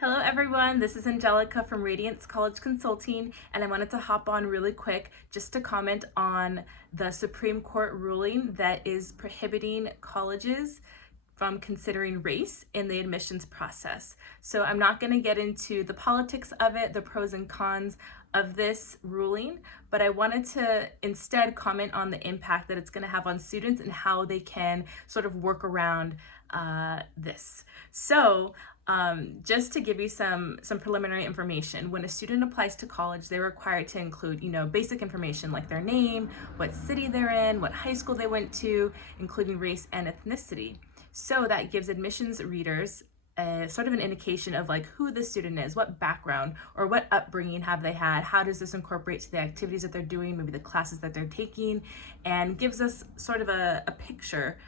Hello everyone, this is Angelica from Radiance College Consulting, and I wanted to hop on really quick just to comment on the Supreme Court ruling that is prohibiting colleges from considering race in the admissions process. So I'm not going to get into the politics of it, the pros and cons of this ruling, but I wanted to instead comment on the impact that it's going to have on students and how they can sort of work around this. So just to give you some preliminary information, when a student applies to college, they're required to include, basic information like their name, what city they're in, what high school they went to, including race and ethnicity. So that gives admissions readers sort of an indication of like who the student is, what background or what upbringing have they had, how does this incorporate to the activities that they're doing, maybe the classes that they're taking, and gives us sort of a picture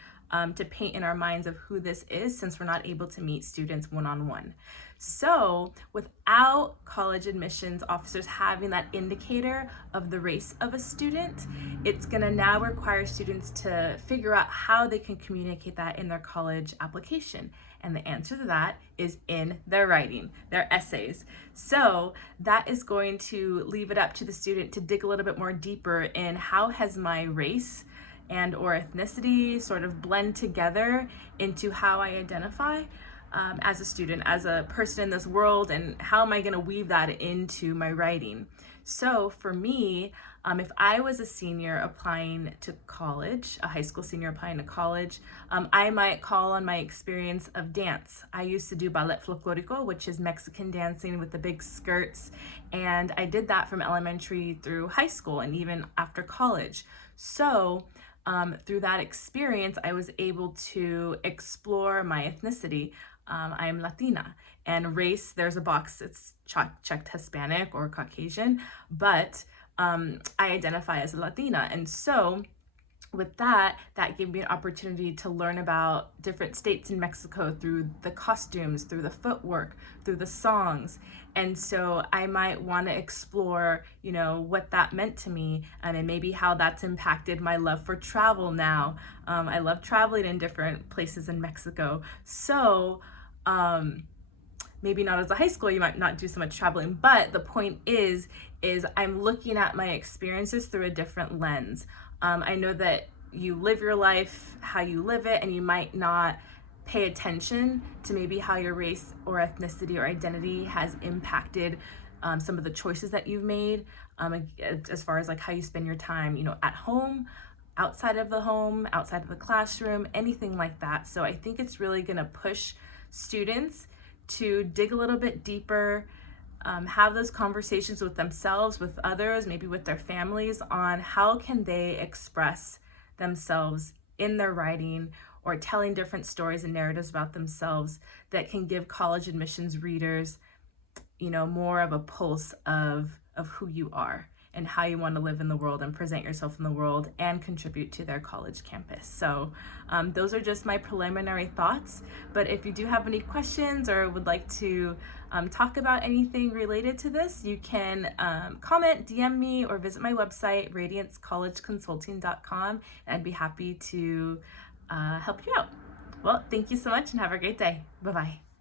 to paint in our minds of who this is, since we're not able to meet students one-on-one. So without college admissions officers having that indicator of the race of a student, it's gonna now require students to figure out how they can communicate that in their college application. And the answer to that is in their writing, their essays. So that is going to leave it up to the student to dig a little bit more deeper in how has my race and or ethnicity sort of blend together into how I identify as a student, as a person in this world, and how am I going to weave that into my writing. So for me, if I was a senior applying to college, a high school senior applying to college, I might call on my experience of dance. I used to do ballet folklorico, which is Mexican dancing with the big skirts, and I did that from elementary through high school and even after college. So through that experience, I was able to explore my ethnicity. I am Latina, and race, there's a box, it's checked Hispanic or Caucasian, but I identify as a Latina. And so with that gave me an opportunity to learn about different states in Mexico through the costumes, through the footwork, through the songs. And so I might want to explore, what that meant to me, and maybe how that's impacted my love for travel now. I love traveling in different places in Mexico. So maybe not as a high school, you might not do so much traveling, but the point is I'm looking at my experiences through a different lens. I know that you live your life how you live it, and you might not pay attention to maybe how your race or ethnicity or identity has impacted some of the choices that you've made, as far as like how you spend your time, at home, outside of the classroom, anything like that. So I think it's really gonna push students to dig a little bit deeper, have those conversations with themselves, with others, maybe with their families, on how can they express themselves in their writing or telling different stories and narratives about themselves that can give college admissions readers, more of a pulse of who you are and how you want to live in the world and present yourself in the world and contribute to their college campus. So those are just my preliminary thoughts, but if you do have any questions or would like to talk about anything related to this, you can comment, DM me, or visit my website, radiancecollegeconsulting.com, and I'd be happy to help you out. Well, thank you so much and have a great day. Bye-bye.